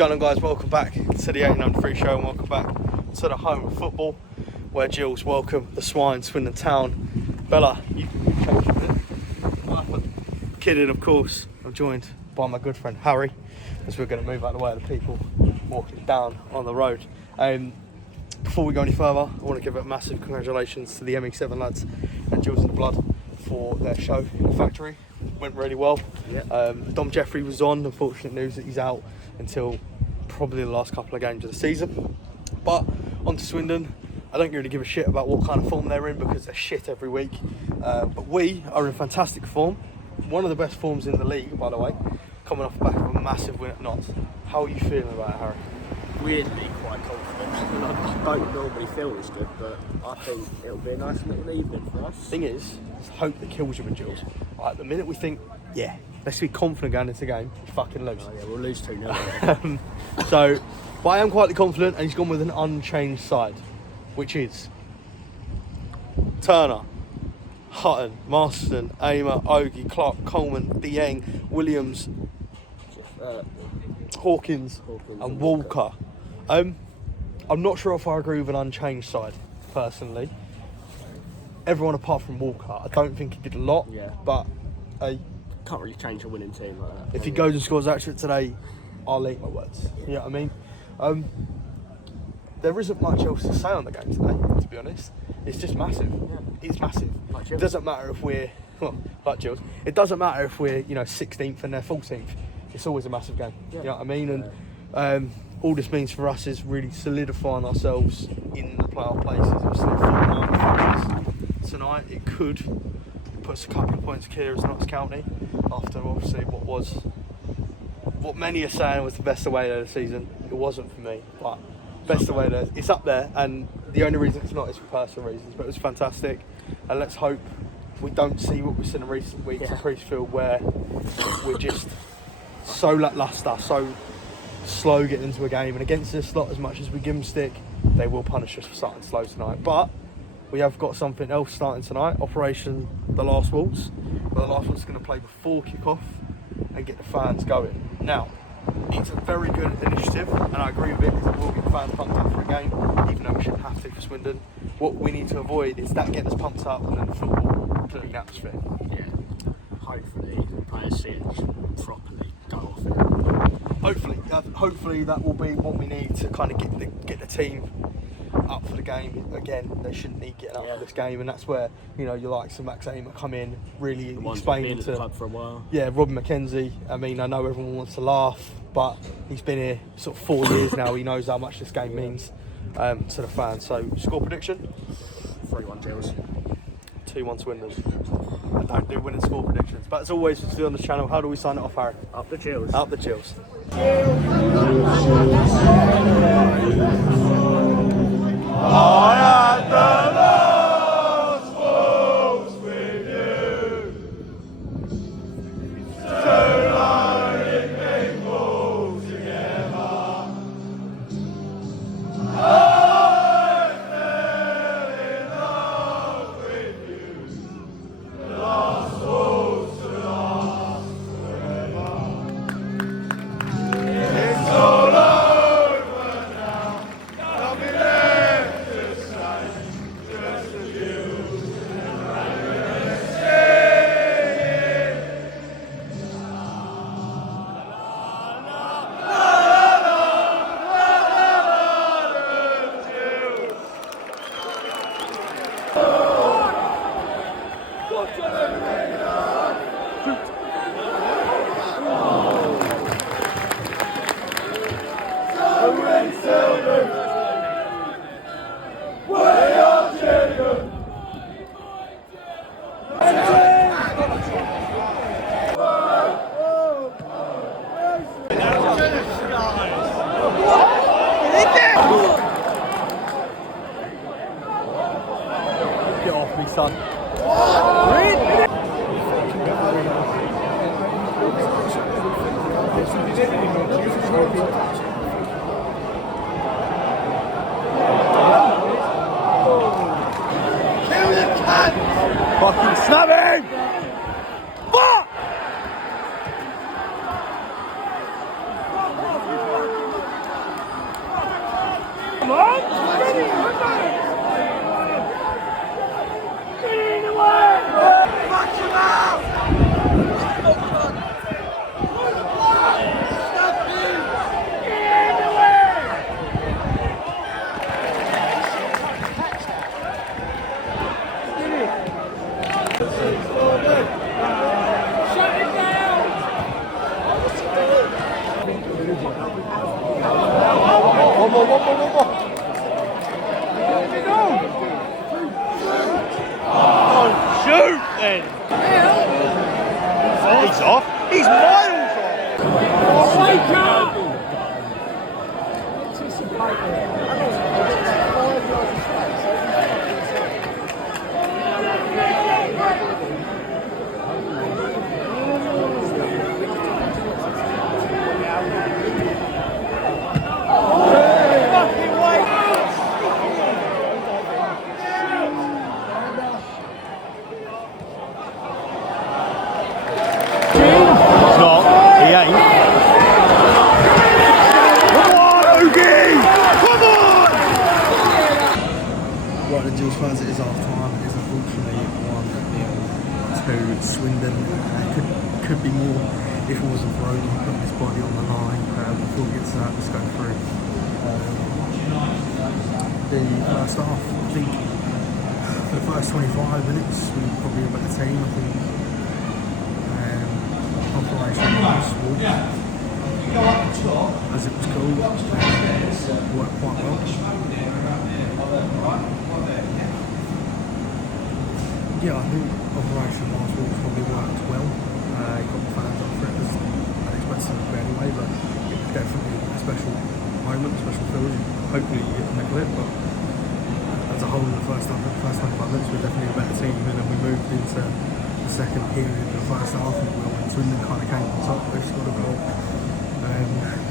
going on, guys? Welcome back to the 1803 show and welcome back to the home of football where Gills welcome the Swine, Swindon Town. Bella, you changed a bit. Kidding, of course. I'm joined by my good friend Harry as we're going to move out of the way of the people walking down on the road. Before we go any further, I want to give a massive congratulations to the ME7 lads and Gills in the Blood for their show in the factory. Went really well. Yep. Dom Jeffrey was on. Unfortunate news that he's out until probably the last couple of games of the season. But on to Swindon. I don't really give a shit about what kind of form they're in because they're shit every week. But we are in fantastic form. One of the best forms in the league, by the way, coming off the back of a massive win at Notts. How are you feeling about it, Harry? Weirdly quite confident. I don't normally feel this good, but I think it'll be a nice little evening for us. Thing is hope that kills you with Gills. Like, the minute we think, yeah, let's be confident going into the game, we fucking lose. Oh yeah, we'll lose 2-0. But I am quite confident, and he's gone with an unchanged side, which is Turner, Hutton, Marston, Aymer, Ogie, Clark, Coleman, Dieng, Williams, Hawkins and Walker. I'm not sure if I agree with an unchanged side, personally. Everyone apart from Walker, I don't think he did a lot, but can't really change a winning team like that. If he goes and scores hat-trick today, I'll eat my words. You know what I mean? There isn't much else to say on the game today, to be honest. It's just massive. Yeah. It's massive. Like it doesn't matter if we're, like Gills, it doesn't matter if we're, 16th and they're 14th. It's always a massive game. Yeah. You know what I mean? And all this means for us is really solidifying ourselves in the playoff places. We're still 49 tonight. It could put us a couple of points clear as Notts County after obviously what many are saying was the best away day of the season. It wasn't for me, but best away day. It's up there, and the only reason it's not is for personal reasons. But it was fantastic, and let's hope we don't see what we've seen in recent weeks at Priestfield, where we're just so lacklustre, so slow getting into a game. And against this lot, as much as we give them stick, they will punish us for starting slow tonight. But we have got something else starting tonight, Operation The Last Waltz, where the last one's going to play before kick-off and get the fans going. Now, it's a very good initiative, and I agree with it, because it will get fans pumped up for a game, even though we shouldn't have to for Swindon. What we need to avoid is that getting us pumped up and then the football putting the atmosphere. Yeah, hopefully the players see it properly, go off it. Hopefully that will be what we need to kind of get the team up for the game. Again, they shouldn't need getting up for this game, and that's where your likes of Max Aymer come in, really explaining to the club for a while. Yeah, Robin McKenzie. I mean, I know everyone wants to laugh, but he's been here sort of 4 years now. He knows how much this game means to the fans. So, score prediction? 3-1 Gills. 2-1 Swindon. I don't do winning score predictions, but as always, we'll see on the channel. How do we sign it off, Harry? Up the Gills. Up the Gills. I had the last waltz with you, so long it may go together. I fell in love with you, the last waltz to last forever. It's all over now, nothing left to say, just the views and the singing. Get off me, son. Fucking snap him! Fuck! Shoot then! He's off. He's miles off. Wake up! Right, the Gills fans, it is half time. It is unfortunately 1-0 to Swindon. Could be more if it wasn't for Odin putting his body on the line. Before we get to that, let's go through the first half. I think for the first 25 minutes, we were probably a better team. I think Operation Priestfield, as it was called, worked quite well. Yeah, I think Operation Priestfield probably worked well. Got the fans up for it, as I'd expect them to anyway, but it was definitely a special moment, a special feeling. Hopefully you get the clip, but as a whole in the first 25 minutes, we were definitely a better team, and then we moved into the second period of the first half, and Swindon kind of came on top. They scored a goal,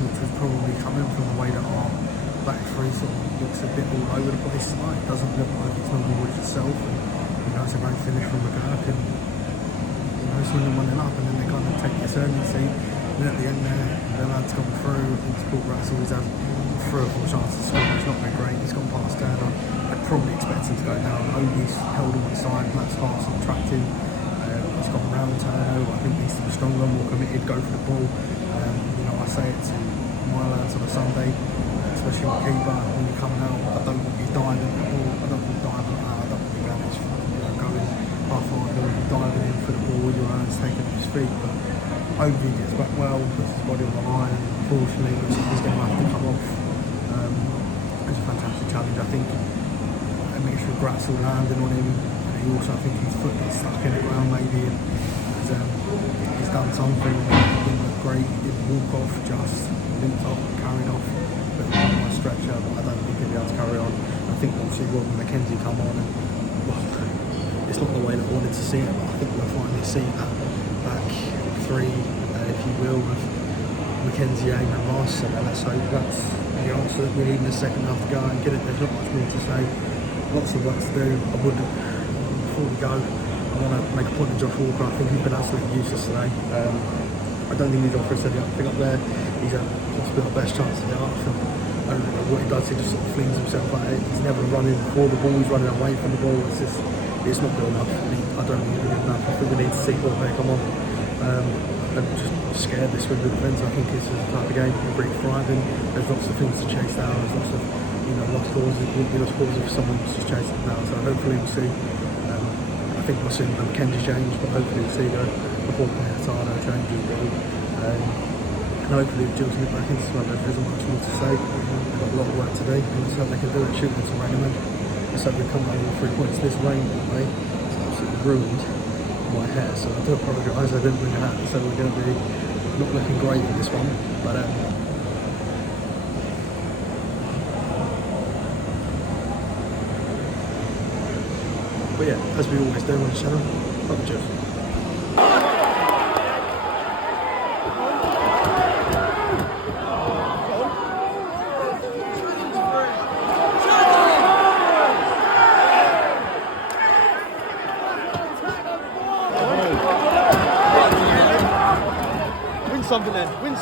which was probably coming from the way that our back three sort of looks a bit all over the place tonight. It doesn't look like it's normal with itself, and it's a great finish from McGurk, and Swindon 1-0 up, and then they kind of take the ascendancy. And at the end there, the lads gone through. I think Sport Rats always have 3 or 4 chances to score. It's not been great. It's gone past down. I'd probably expect him to go down. Obi's held on one side. Matt's Hart's on tracked him. It's gone round Turno. I think he needs to be stronger, more committed, go for the ball. I say it to my lads on a Sunday, especially with keeper, when you're coming out. I don't want you diving at the ball. I don't want you diving like that. I don't want you going half forward, diving in for the ball with your hands taking off his feet. But Obi gets back well, puts his body on the line, and unfortunately he's going to have to come off. It's a fantastic challenge. I think a mixture of Gratzel landing on him, and he also, I think his foot gets stuck in the ground maybe, and he's done something. He didn't look great, he didn't walk off, just limped off, carried off, but on a stretcher, but I don't think he'll be able to carry on. I think we'll see Robin McKenzie come on, and it's not the way that I wanted to see it, but I think we'll finally see that back three, if you will, with McKenzie, Aim and Ross, and let's hope that's the answer we need in the second half to go and get it. There's not much more to say, lots of work to do. I would, before we go, I want to make a point of Josh Walker. I think he's been absolutely useless today. I don't think he's offering a setting up thing up there. He's possibly our best chance to get off. I don't know what he does, he just sort of flings himself at it. He's never running for the ball, he's running away from the ball. It's not good enough. I don't think it's good enough. I think we need to see Jorge come on. I'm just scared this with the defence. I think it's a type of game we're pretty thriving. There's lots of things to chase down. There's lots of lost causes. Lost causes if someone's just chasing it down. So hopefully we'll see. I think we'll see McKenzie change, but hopefully we'll see the ball player Tardo change as well. And hopefully the Gills get back into this one. There isn't much more to say. They've got a lot of work to do. Let's hope they can do it. Shoot into Rainman. Let's hope we come back with 3 points. This rain, by the way, it's absolutely ruined my hair, so I do apologise. I didn't bring a hat, so we're going to be not looking great in this one. But yeah, as we always do on the channel, love the Gills. Something then. Wins.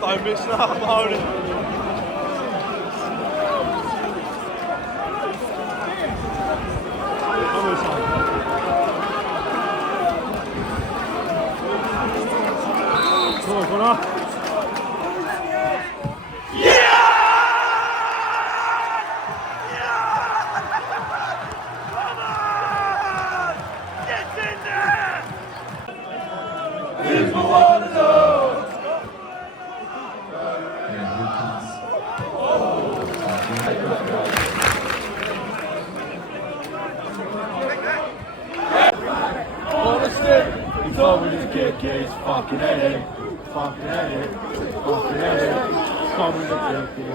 Don't miss that, Mahoney. Come on, Connor. He told me this kick is fucking headache, fucking headache, fucking headache. Told me the kick is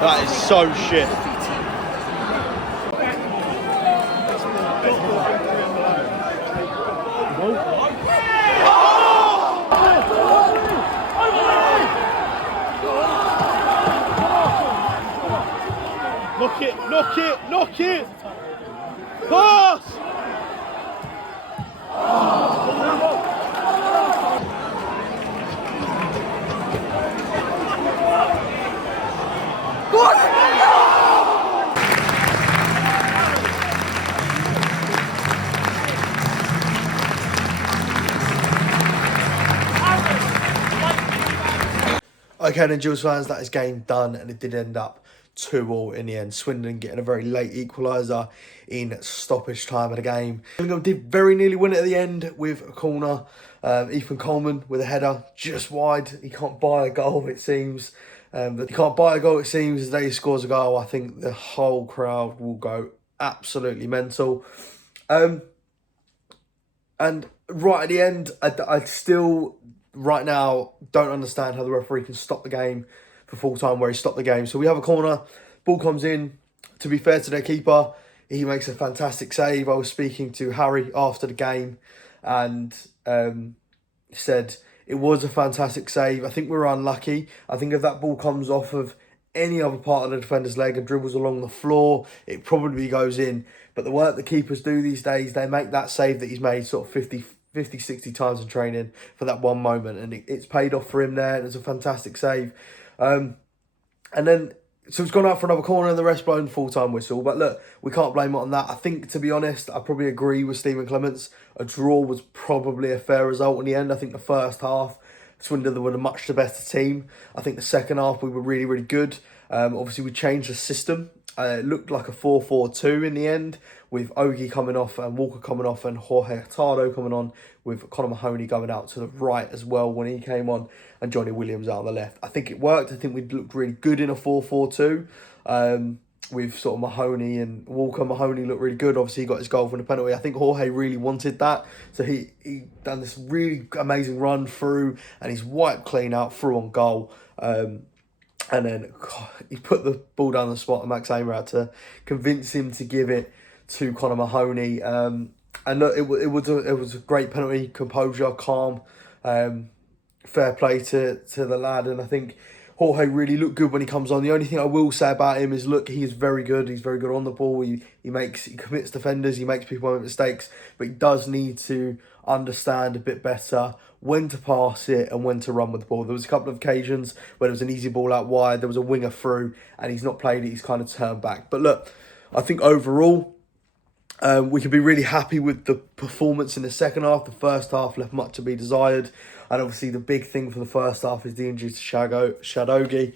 That is so shit. Knock it, knock it, knock it! Pass! Okay then, Gills fans, that is game done, and it did end up 2-2 in the end. Swindon getting a very late equaliser in stoppage time of the game. Gillingham did very nearly win it at the end with a corner. Ethan Coleman with a header just wide. He can't buy a goal, it seems. But he can't buy a goal, it seems. As he scores a goal, I think the whole crowd will go absolutely mental. And right at the end, I still, right now, don't understand how the referee can stop the game for full time where he stopped the game. So we have a corner, ball comes in. To be fair to their keeper, he makes a fantastic save. I was speaking to Harry after the game and said it was a fantastic save. I think we were unlucky. I think if that ball comes off of any other part of the defender's leg and dribbles along the floor, it probably goes in. But the work the keepers do these days, they make that save that he's made sort of 50, 60 times in training for that one moment. And it's paid off for him there. And it's a fantastic save. And then, so it's gone out for another corner and the rest blown full-time whistle. But look, we can't blame it on that. I think, to be honest, I probably agree with Stephen Clements. A draw was probably a fair result in the end. I think the first half, Swindon were a much the better team. I think the second half, we were really, really good. Obviously, we changed the system. It looked like a 4-4-2 in the end, with Ogie coming off and Walker coming off and Jorge Hurtado coming on, with Conor Mahoney going out to the right as well when he came on, and Johnny Williams out on the left. I think it worked. I think we looked really good in a 4-4-2 with sort of Mahoney and Walker. Mahoney looked really good. Obviously, he got his goal from the penalty. I think Jorge really wanted that. So he done this really amazing run through and he's wiped clean out through on goal. And then he put the ball down the spot and Max Amer had to convince him to give it to Conor Mahoney. And look, it was a great penalty, composure, calm, fair play to the lad. And I think Jorge really looked good when he comes on. The only thing I will say about him is, look, he is very good. He's very good on the ball. He commits defenders. He makes people make mistakes. But he does need to understand a bit better when to pass it and when to run with the ball. There was a couple of occasions where there was an easy ball out wide. There was a winger through and he's not played it. He's kind of turned back. But look, I think overall, we can be really happy with the performance in the second half. The first half left much to be desired. And obviously the big thing for the first half is the injury to Shadogi.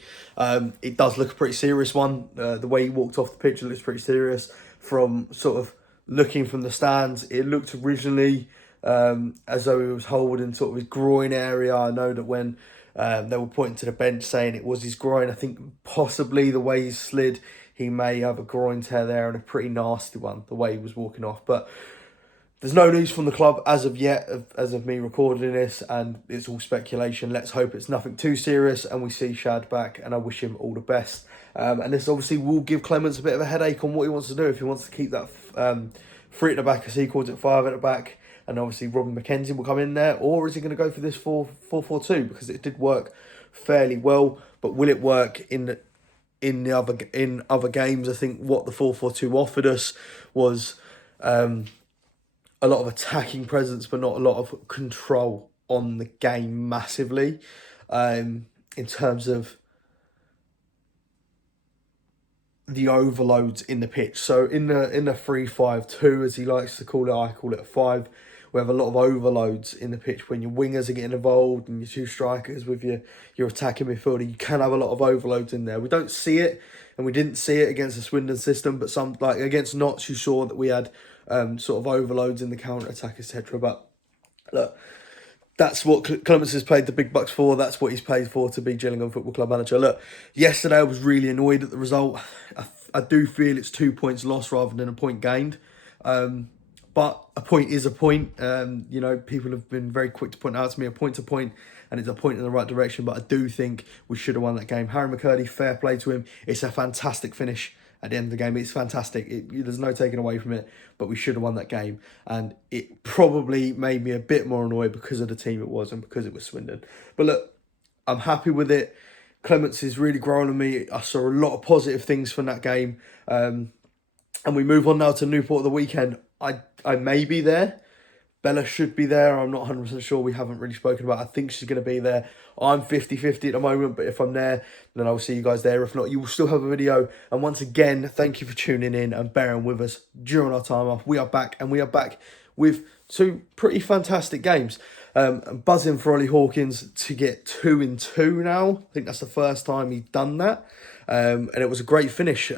It does look a pretty serious one. The way he walked off the pitch, it looks pretty serious. From sort of looking from the stands, it looked originally as though he was holding sort of his groin area. I know that when they were pointing to the bench saying it was his groin, I think possibly the way he slid, he may have a groin tear there and a pretty nasty one, the way he was walking off. But there's no news from the club as of yet, as of me recording this, and it's all speculation. Let's hope it's nothing too serious and we see Shad back, and I wish him all the best. And this obviously will give Clements a bit of a headache on what he wants to do, if he wants to keep that 3 at the back, as he calls it, 5 at the back, and obviously Robin McKenzie will come in there, or is he going to go for this 4-4-2, because it did work fairly well, but will it work in other games? I think what the 4-4-2 offered us was a lot of attacking presence, but not a lot of control on the game massively, in terms of the overloads in the pitch. So in the 3-5-2, as he likes to call it, I call it a 5. We have a lot of overloads in the pitch when your wingers are getting involved and your 2 strikers with your attacking midfielder. You can have a lot of overloads in there. We don't see it, and we didn't see it against the Swindon system, but some, like against Notts, you saw that we had sort of overloads in the counter-attack, etc. But look, that's what Clements has paid the big bucks for. That's what he's paid for, to be Gillingham Football Club manager. Look, yesterday I was really annoyed at the result. I do feel it's 2 points lost rather than a point gained. But a point is a point. You know, people have been very quick to point out to me a point's a point, and it's a point in the right direction. But I do think we should have won that game. Harry McCurdy, fair play to him. It's a fantastic finish at the end of the game. It's fantastic. There's no taking away from it, but we should have won that game. And it probably made me a bit more annoyed because of the team it was and because it was Swindon. But look, I'm happy with it. Clements is really growing on me. I saw a lot of positive things from that game. And we move on now to Newport at the weekend. I may be there. Bella should be there. I'm not 100% sure. We haven't really spoken about it. I think she's going to be there. I'm 50-50 at the moment, but if I'm there, then I'll see you guys there. If not, you will still have a video. And once again, thank you for tuning in and bearing with us during our time off. We are back, and we are back with 2 pretty fantastic games. I'm buzzing for Ollie Hawkins to get 2 in 2 now. I think that's the first time he's done that. And it was a great finish.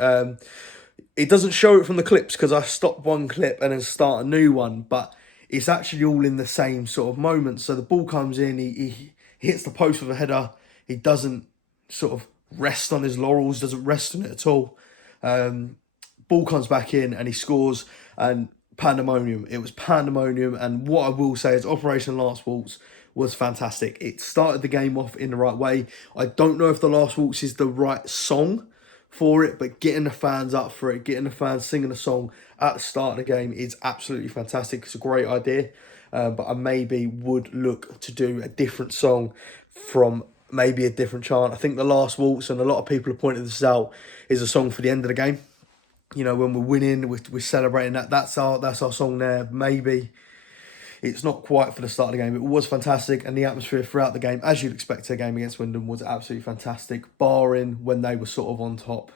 It doesn't show it from the clips because I stopped one clip and then start a new one, but it's actually all in the same sort of moment. So the ball comes in, he hits the post with a header. He doesn't sort of rest on his laurels, doesn't rest on it at all. Ball comes back in and he scores, and pandemonium. It was pandemonium, and what I will say is Operation Last Waltz was fantastic. It started the game off in the right way. I don't know if the Last Waltz is the right song for it, but getting the fans up for it, getting the fans singing a song at the start of the game is absolutely fantastic. It's a great idea, but I maybe would look to do a different song from maybe a different chant. I think the Last Waltz, and a lot of people have pointed this out, is a song for the end of the game. You know, when we're winning, we're celebrating that. That's our song there. Maybe it's not quite for the start of the game. It was fantastic, and the atmosphere throughout the game, as you'd expect a game against Swindon, was absolutely fantastic, barring when they were sort of on top.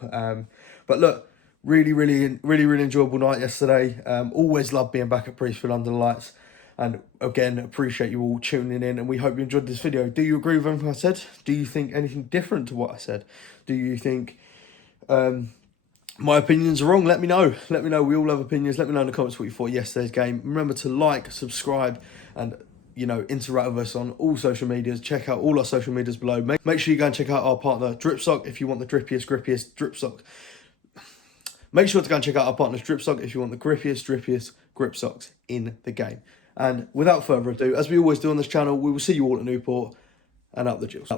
But look, really enjoyable night yesterday. Always love being back at Priestfield under the lights. And again, appreciate you all tuning in, and we hope you enjoyed this video. Do you agree with anything I said? Do you think anything different to what I said? Do you think my opinions are wrong? Let me know. Let me know. We all have opinions. Let me know in the comments what you thought of yesterday's game. Remember to like, subscribe, and interact with us on all social medias. Check out all our social medias below. Make sure you go and check out our partner Dripsock if you want the grippiest drip sock. Make sure to go and check out our partners Dripsock if you want the grippiest grip socks in the game. And without further ado, as we always do on this channel, we will see you all at Newport, and up the Gills.